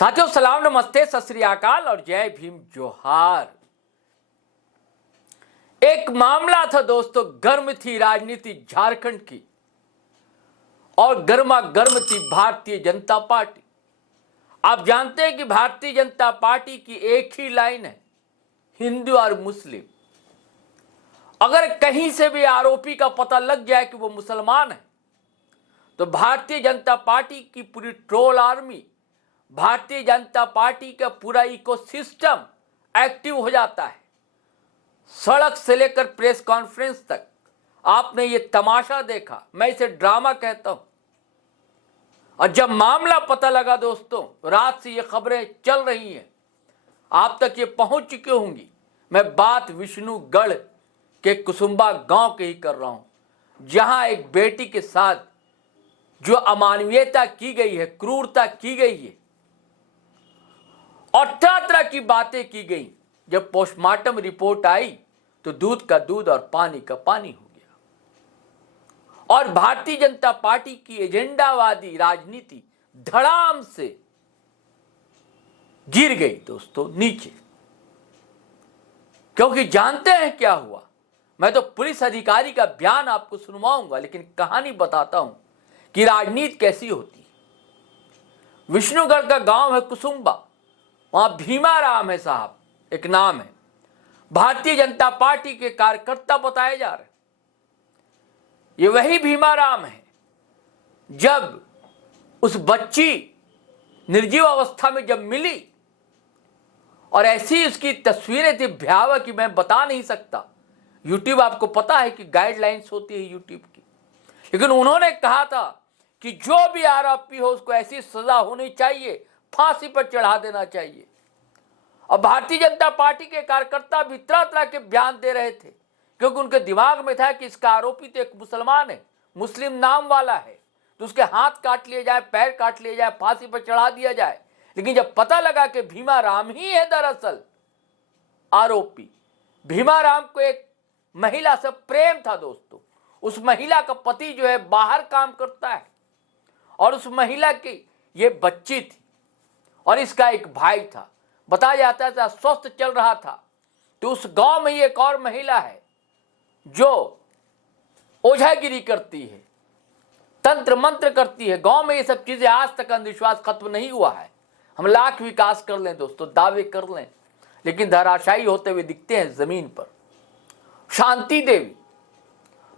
साथियों सलाम नमस्ते सत श्री अकाल और जय भीम जोहार। एक मामला था दोस्तों, गर्म थी राजनीति झारखंड की और गर्मा गर्म थी भारतीय जनता पार्टी। आप जानते हैं कि भारतीय जनता पार्टी की एक ही लाइन है, हिंदू और मुस्लिम। अगर कहीं से भी आरोपी का पता लग जाए कि वो मुसलमान है तो भारतीय जनता पार्टी की पूरी troll army, Bharatiya Janata party का पूरा इकोसिस्टम एक्टिव हो जाता है। सड़क से लेकर प्रेस कॉन्फ्रेंस तक आपने ये तमाशा देखा, मैं इसे ड्रामा कहता हूं। और जब मामला पता लगा दोस्तों, रात से ये खबरें चल रही हैं, आप तक ये पहुंच चुकी होंगी। मैं बात विष्णुगढ़ के कुसुम्बा गांव के ही कर रहा हूं, जहां एक बेटी के साथ जो अमानवीयता की गई है, क्रूरता की गई है और तरह तरह की बातें की गई। जब पोस्टमार्टम रिपोर्ट आई तो दूध का दूध और पानी का पानी हो गया और भारतीय जनता पार्टी की एजेंडावादी राजनीति धड़ाम से गिर गई दोस्तों नीचे। क्योंकि जानते हैं क्या हुआ, मैं तो पुलिस अधिकारी का बयान आपको सुनवाऊंगा, लेकिन कहानी बताता हूं कि राजनीति कैसी होती है। विष्णुगढ़ का गांव है कुसुम्बा, वहां भीमाराम है साहब, एक नाम है। भारतीय जनता पार्टी के कार्यकर्ता बताए जा रहे। ये वही भीमाराम है जब उस बच्ची निर्जीव अवस्था में जब मिली और ऐसी उसकी तस्वीरें थी भयावह कि मैं बता नहीं सकता। यूट्यूब आपको पता है कि गाइडलाइंस होती है यूट्यूब की, लेकिन उन्होंने कहा था कि जो भी आरोपी हो उसको ऐसी सजा होनी चाहिए, फांसी पर चढ़ा देना चाहिए। और भारतीय जनता पार्टी के कार्यकर्ता भी तरह तरह के बयान दे रहे थे, क्योंकि उनके दिमाग में था कि इसका आरोपी तो एक मुसलमान है, मुस्लिम नाम वाला है, तो उसके हाथ काट लिए जाए, पैर काट लिए जाए, फांसी पर चढ़ा दिया जाए। लेकिन जब पता लगा कि भीमाराम ही है दरअसल आरोपी, भीमाराम को एक महिला से प्रेम था दोस्तों। उस महिला का पति जो है बाहर काम करता है और उस महिला की ये बच्ची थी और इसका एक भाई था। बताया जाता था स्वस्थ चल रहा था। तो उस गांव में एक और महिला है जो ओझागिरी करती है, तंत्र मंत्र करती है। गांव में ये सब चीजें आज तक अंधविश्वास खत्म नहीं हुआ है। हम लाख विकास कर लें दोस्तों, दावे कर लें, लेकिन धराशायी होते हुए दिखते हैं जमीन पर। शांति देवी,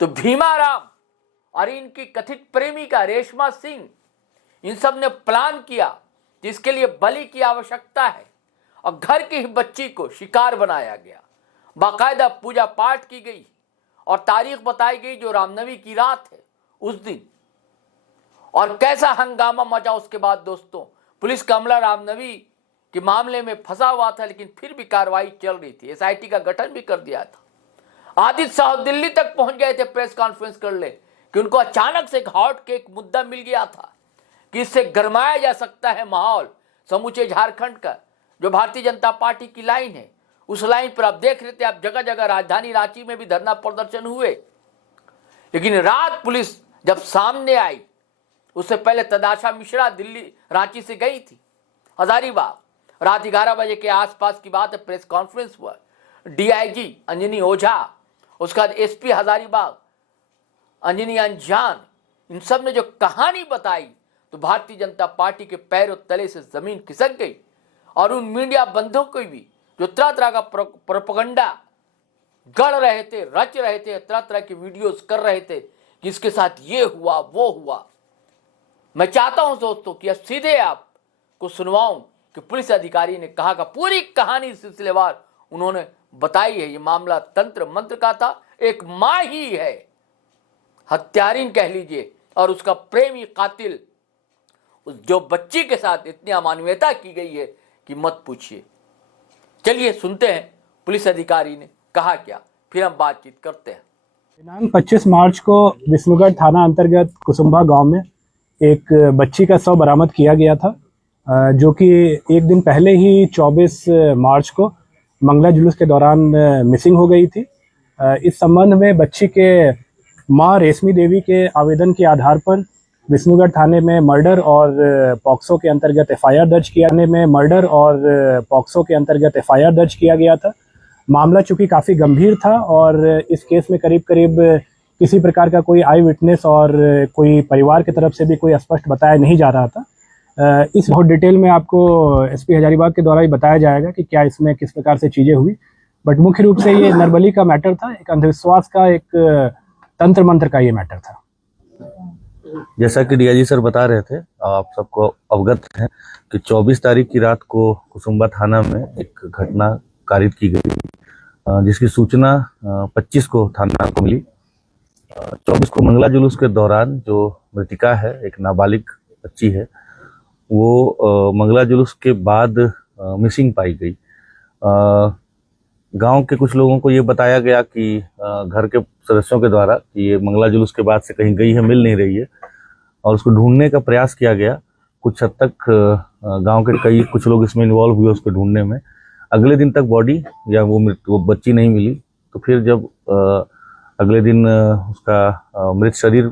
तो भीमाराम और इनकी कथित प्रेमिका रेशमा सिंह, इन सब ने प्लान किया जिसके लिए बलि की आवश्यकता है और घर की ही बच्ची को शिकार बनाया गया। बाकायदा पूजा पाठ की गई और तारीख बताई गई जो रामनवमी की रात है उस दिन। और कैसा हंगामा मचा उसके बाद दोस्तों। पुलिस का अमला रामनवमी के मामले में फंसा हुआ था, लेकिन फिर भी कार्रवाई चल रही थी। एसआईटी का गठन भी कर दिया था। आदित्य साहब दिल्ली तक पहुंच गए थे प्रेस कॉन्फ्रेंस कर ले कि उनको अचानक से एक हॉट केक मुद्दा मिल गया था कि इससे गरमाया जा सकता है माहौल समूचे झारखंड का। जो भारतीय जनता पार्टी की लाइन है, उस लाइन पर आप देख रहे थे, आप जगह जगह राजधानी रांची में भी धरना प्रदर्शन हुए। लेकिन रात पुलिस जब सामने आई, उससे पहले तदाशा मिश्रा दिल्ली रांची से गई थी हजारीबाग। रात 11 बजे के आसपास की बात है, प्रेस कॉन्फ्रेंस हुआ। डीआईजी अंजनी ओझा, उसके बाद एसपी हजारीबाग अंजनी अंजान, इन सब ने जो कहानी बताई तो भारतीय जनता पार्टी के पैरों तले से जमीन खिसक गई। और उन मीडिया बंधुओं को भी जो तरह तरह का प्रोपेगेंडा गढ़ रहे थे, रच रहे थे, तरह तरह के वीडियोस कर रहे थे कि इसके साथ ये हुआ वो हुआ। मैं चाहता हूं दोस्तों कि सीधे आपको सुनवाऊं कि पुलिस अधिकारी ने कहा का पूरी कहानी सिलसिलेवार उन्होंने बताई है। ये मामला तंत्र मंत्र का था। एक मां ही है, हत्यारिन कह लीजिए, और उसका प्रेमी कातिल, जो बच्ची के साथ इतनी अमानवीयता की गई है कि मत पूछिए। चलिए सुनते हैं पुलिस अधिकारी ने कहा क्या, फिर हम बातचीत करते हैं। दिनांक 25 मार्च को विष्णुगढ़ थाना अंतर्गत कुसुम्बा गांव में एक बच्ची का शव बरामद किया गया था, जो कि एक दिन पहले ही 24 मार्च को मंगला जुलूस के दौरान मिसिंग हो गई थी। इस संबंध में बच्ची के मां रेशमी देवी के आवेदन के आधार पर विष्णुगढ़ थाने में मर्डर और पॉक्सो के अंतर्गत एफआईआर दर्ज किया गया था। मामला चूंकि काफ़ी गंभीर था और इस केस में करीब करीब किसी प्रकार का कोई आई विटनेस और कोई परिवार की तरफ से भी कोई स्पष्ट बताया नहीं जा रहा था। इस बहुत डिटेल में आपको एसपी हजारीबाग के द्वारा ही बताया जाएगा कि क्या इसमें किस प्रकार से चीज़ें हुई, बट मुख्य रूप से ये नरबली का मैटर था, एक अंधविश्वास का, एक तंत्र मंत्र का ये मैटर था। जैसा कि डीआईजी सर बता रहे थे, आप सबको अवगत है कि 24 तारीख की रात को कुसुम्बा थाना में एक घटना कारित की गई, जिसकी सूचना 25 को थाना को मिली। 24 को मंगला जुलूस के दौरान जो मृतिका है, एक नाबालिग बच्ची है, वो मंगला जुलूस के बाद मिसिंग पाई गई। गांव के कुछ लोगों को ये बताया गया कि घर के सदस्यों के द्वारा कि ये मंगला जुलूस के बाद से कहीं गई है, मिल नहीं रही है, और उसको ढूंढने का प्रयास किया गया। कुछ हद तक गांव के कुछ लोग इसमें इन्वॉल्व हुए उसको ढूंढने में। अगले दिन तक बॉडी या वो बच्ची नहीं मिली। तो फिर जब अगले दिन उसका मृत शरीर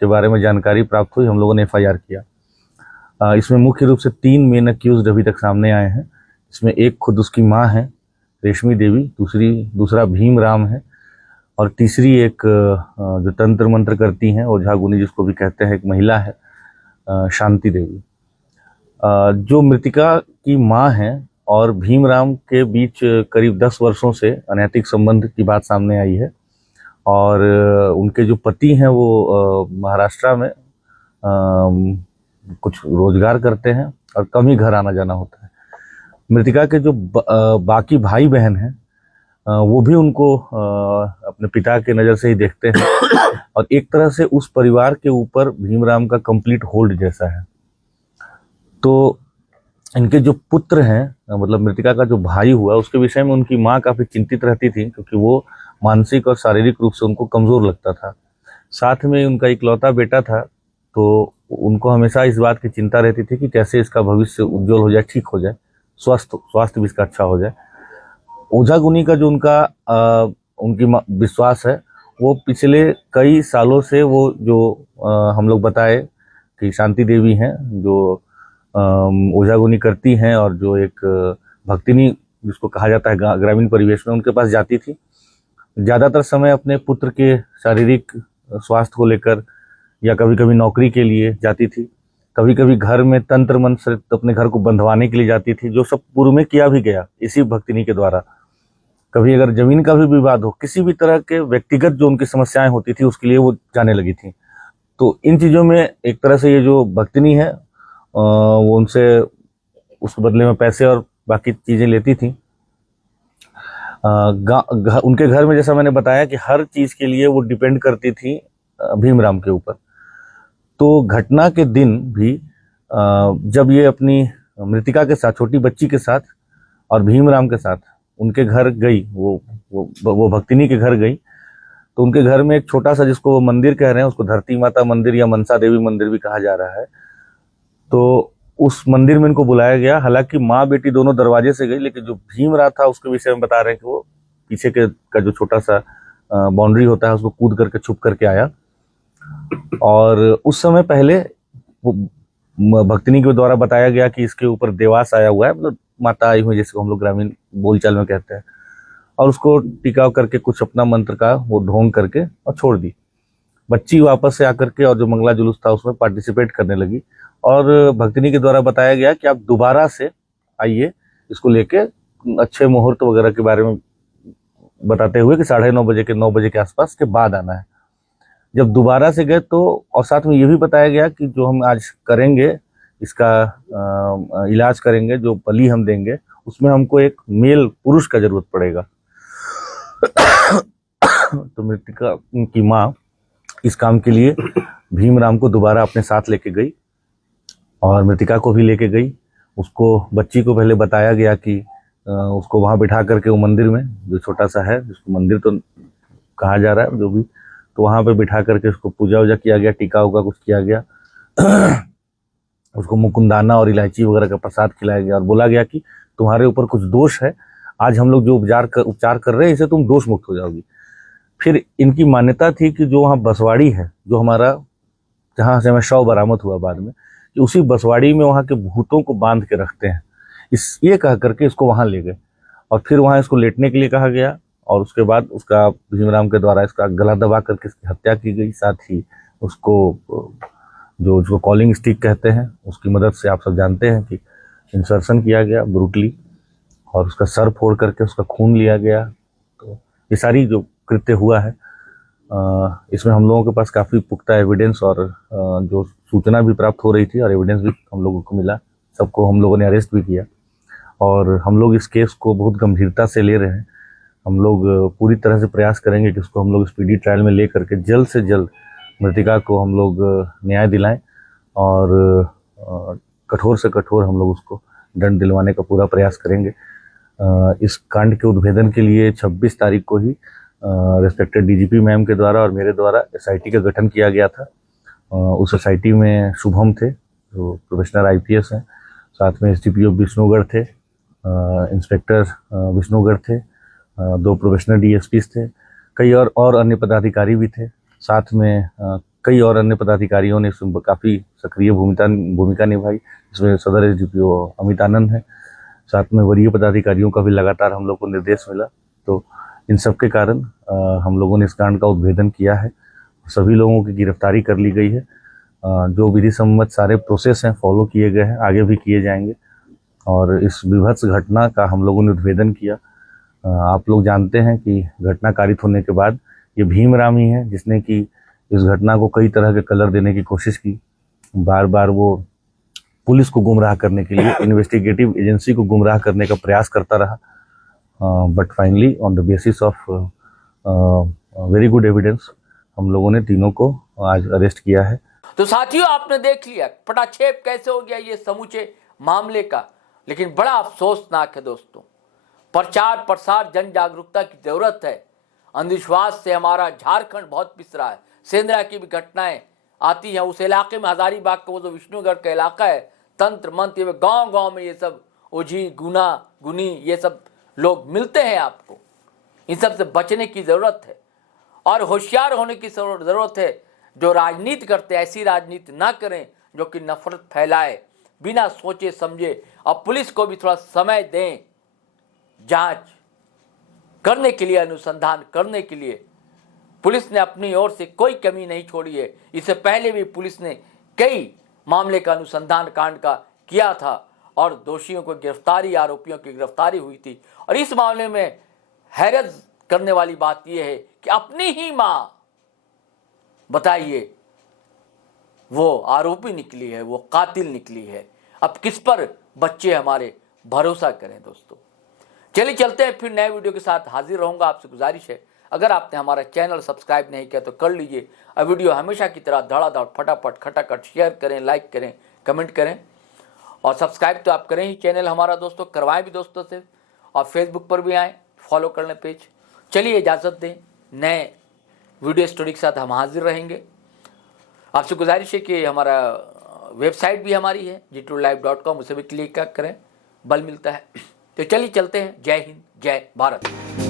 के बारे में जानकारी प्राप्त हुई, हम लोगों ने एफआईआर किया। इसमें मुख्य रूप से 3 मेन अक्यूज्ड अभी तक सामने आए हैं। इसमें एक खुद उसकी माँ है रेशमी देवी, दूसरा भीम राम है, और तीसरी एक जो तंत्र मंत्र करती हैं, ओझा गुनी जिसको भी कहते हैं, एक महिला है शांति देवी। जो मृतिका की माँ है और भीम राम के बीच करीब 10 वर्षों से अनैतिक संबंध की बात सामने आई है, और उनके जो पति हैं वो महाराष्ट्र में कुछ रोजगार करते हैं और कम ही घर आना जाना होता है। मृतिका के जो बाकी भाई बहन हैं वो भी उनको अपने पिता के नज़र से ही देखते हैं, और एक तरह से उस परिवार के ऊपर भीमराम का कंप्लीट होल्ड जैसा है। तो इनके जो पुत्र हैं, मतलब मृतिका का जो भाई हुआ, उसके विषय में उनकी माँ काफ़ी चिंतित रहती थी, क्योंकि वो मानसिक और शारीरिक रूप से उनको कमज़ोर लगता था। साथ में उनका इकलौता बेटा था, तो उनको हमेशा इस बात की चिंता रहती थी कि कैसे इसका भविष्य उज्जवल हो जाए, ठीक हो जाए, स्वास्थ्य भी इसका अच्छा हो जाए। ओझा गुनी का जो उनकी विश्वास है, वो पिछले कई सालों से वो जो हम लोग बताए कि शांति देवी हैं, जो ओझा गुनी करती हैं, और जो एक भक्तिनी जिसको कहा जाता है ग्रामीण परिवेश में, उनके पास जाती थी। ज़्यादातर समय अपने पुत्र के शारीरिक स्वास्थ्य को लेकर या कभी कभी नौकरी के लिए जाती थी, कभी कभी घर में तंत्र मंत्र से अपने घर को बंधवाने के लिए जाती थी, जो सब पूर्व में किया भी गया इसी भक्तिनी के द्वारा। कभी अगर जमीन का भी विवाद हो, किसी भी तरह के व्यक्तिगत जो उनकी समस्याएं होती थी, उसके लिए वो जाने लगी थी। तो इन चीज़ों में एक तरह से ये जो भक्तिनी है वो उनसे उस बदले में पैसे और बाकी चीज़ें लेती थी। उनके घर में जैसा मैंने बताया कि हर चीज़ के लिए वो डिपेंड करती थी भीमराम के ऊपर। तो घटना के दिन भी जब ये अपनी मृतिका के साथ, छोटी बच्ची के साथ और भीमराम के साथ उनके घर गई, वो भक्तिनी के घर गई, तो उनके घर में एक छोटा सा, जिसको वो मंदिर कह रहे हैं, उसको धरती माता मंदिर या मनसा देवी मंदिर भी कहा जा रहा है, तो उस मंदिर में इनको बुलाया गया। हालांकि माँ बेटी दोनों दरवाजे से गई, लेकिन जो भीमराम था उसके विषय में बता रहे हैं कि वो पीछे का जो छोटा सा बाउंड्री होता है उसको कूद करके छुप करके आया। और उस समय पहले वो भक्तिनी के द्वारा बताया गया कि इसके ऊपर देवास आया हुआ है, मतलब माता आई हुई, जैसे हम लोग ग्रामीण बोलचाल में कहते हैं, और उसको टिकाव करके कुछ अपना मंत्र का वो ढोंग करके और छोड़ दी। बच्ची वापस से आकर के और जो मंगला जुलूस था उसमें पार्टिसिपेट करने लगी, और भक्तिनी के द्वारा बताया गया कि आप दोबारा से आइए, इसको लेके अच्छे मुहूर्त वगैरह के बारे में बताते हुए कि 9:30 बजे के 9 बजे के आसपास के बाद आना है। जब दोबारा से गए तो, और साथ में ये भी बताया गया कि जो हम आज करेंगे, इसका इलाज करेंगे, जो बलि हम देंगे, उसमें हमको एक मेल पुरुष का जरूरत पड़ेगा। तो मृतिका की माँ इस काम के लिए भीमराम को दोबारा अपने साथ लेके गई, और मृतिका को भी लेके गई। उसको, बच्ची को पहले बताया गया कि उसको वहाँ बिठा करके वो मंदिर में, जो छोटा सा है, जिसको मंदिर तो कहा जा रहा है जो भी, तो वहाँ पे बिठा करके उसको पूजा वूजा किया गया, टीका उका कुछ किया गया। उसको मुकुंदाना और इलायची वगैरह का प्रसाद खिलाया गया, और बोला गया कि तुम्हारे ऊपर कुछ दोष है, आज हम लोग जो उपचार कर रहे हैं, इससे तुम दोष मुक्त हो जाओगी। फिर इनकी मान्यता थी कि जो वहाँ बसवाड़ी है, जो हमारा जहाँ से हमें शव बरामद हुआ बाद में, कि उसी बसवाड़ी में वहाँ के भूतों को बांध के रखते हैं, ये कह करके इसको वहाँ ले गए और फिर वहाँ इसको लेटने के लिए कहा गया और उसके बाद उसका भीमराव के द्वारा इसका गला दबा करके इसकी हत्या की गई। साथ ही उसको जो कॉलिंग स्टिक कहते हैं उसकी मदद से आप सब जानते हैं कि इंसर्शन किया गया ब्रूटली और उसका सर फोड़ करके उसका खून लिया गया। तो ये सारी जो कृत्य हुआ है इसमें हम लोगों के पास काफ़ी पुख्ता एविडेंस और जो सूचना भी प्राप्त हो रही थी और एविडेंस भी हम लोगों को मिला। सबको हम लोगों ने अरेस्ट भी किया और हम लोग इस केस को बहुत गंभीरता से ले रहे हैं। हम लोग पूरी तरह से प्रयास करेंगे कि इसको हम लोग स्पीडी ट्रायल में ले करके जल्द से जल्द मृतिका को हम लोग न्याय दिलाएं और कठोर से कठोर हम लोग उसको दंड दिलवाने का पूरा प्रयास करेंगे। इस कांड के उद्भेदन के लिए 26 तारीख को ही रेस्पेक्टेड डीजीपी मैम के द्वारा और मेरे द्वारा एसआईटी का गठन किया गया था। उस एसआईटी में शुभम थे जो प्रोफेशनल आईपीएस हैं, साथ में एसडीपीओ विष्णुगढ़ थे, इंस्पेक्टर विष्णुगढ़ थे, 2 प्रोफेशनल डीएसपीस थे, कई और अन्य पदाधिकारी भी थे। साथ में कई और अन्य पदाधिकारियों ने इसमें काफ़ी सक्रिय भूमिका निभाई। इसमें सदर एसडीपीओ अमित आनंद है, साथ में वरीय पदाधिकारियों का भी लगातार हम लोग को निर्देश मिला। तो इन सब के कारण हम लोगों ने इस कांड का उद्भेदन किया है, सभी लोगों की गिरफ्तारी कर ली गई है। जो विधि सम्मत सारे प्रोसेस हैं फॉलो किए गए हैं, आगे भी किए जाएंगे और इस विभत्स घटना का हम लोगों ने उद्भेदन किया। आप लोग जानते हैं कि घटना कारित होने के बाद ये भीमराव ही है जिसने कि इस घटना को कई तरह के कलर देने की कोशिश की। बार बार वो पुलिस को गुमराह करने के लिए इन्वेस्टिगेटिव एजेंसी को गुमराह करने का प्रयास करता रहा, but finally on the basis of very good evidence हम लोगों ने तीनों को आज अरेस्ट किया है। तो साथियों, आपने देख लिया पटाक्षेप कैसे हो गया ये समूचे मामले का, लेकिन बड़ा अफसोसनाक है दोस्तों। प्रचार प्रसार जन जागरूकता की जरूरत है। अंधविश्वास से हमारा झारखंड बहुत पिस रहा है। सेंद्रा की भी घटनाएं आती हैं, उस इलाके में हजारीबाग का वो जो विष्णुगढ़ का इलाका है, तंत्र मंत्र गांव गांव में ये सब ओझी गुना गुनी ये सब लोग मिलते हैं आपको। इन सब से बचने की जरूरत है और होशियार होने की जरूरत है। जो राजनीति करते हैं ऐसी राजनीति ना करें जो कि नफरत फैलाए बिना सोचे समझे। और पुलिस को भी थोड़ा समय दें जांच करने के लिए, अनुसंधान करने के लिए। पुलिस ने अपनी ओर से कोई कमी नहीं छोड़ी है। इससे पहले भी पुलिस ने कई मामले का अनुसंधान कांड का किया था और दोषियों को गिरफ्तारी, आरोपियों की गिरफ्तारी हुई थी। और इस मामले में हैरत करने वाली बात यह है कि अपनी ही मां, बताइए, वो आरोपी निकली है, वो कातिल निकली है। अब किस पर बच्चे हमारे भरोसा करें दोस्तों। चलिए चलते हैं, फिर नए वीडियो के साथ हाजिर रहूंगा। आपसे गुजारिश है, अगर आपने हमारा चैनल सब्सक्राइब नहीं किया तो कर लीजिए और वीडियो हमेशा की तरह धड़ाधड़ फटाफट खटाखट शेयर करें, लाइक करें, कमेंट करें और सब्सक्राइब तो आप करें ही चैनल हमारा दोस्तों, करवाएं भी दोस्तों से। और फेसबुक पर भी आएँ, फॉलो कर लें पेज। चलिए इजाज़त दें, नए वीडियो स्टोरी के साथ हम हाजिर रहेंगे। आपसे गुजारिश है कि हमारा वेबसाइट भी हमारी है g2live.com, उसे भी क्लिक करें, बल मिलता है। तो चलिए चलते हैं। जय हिंद, जय भारत।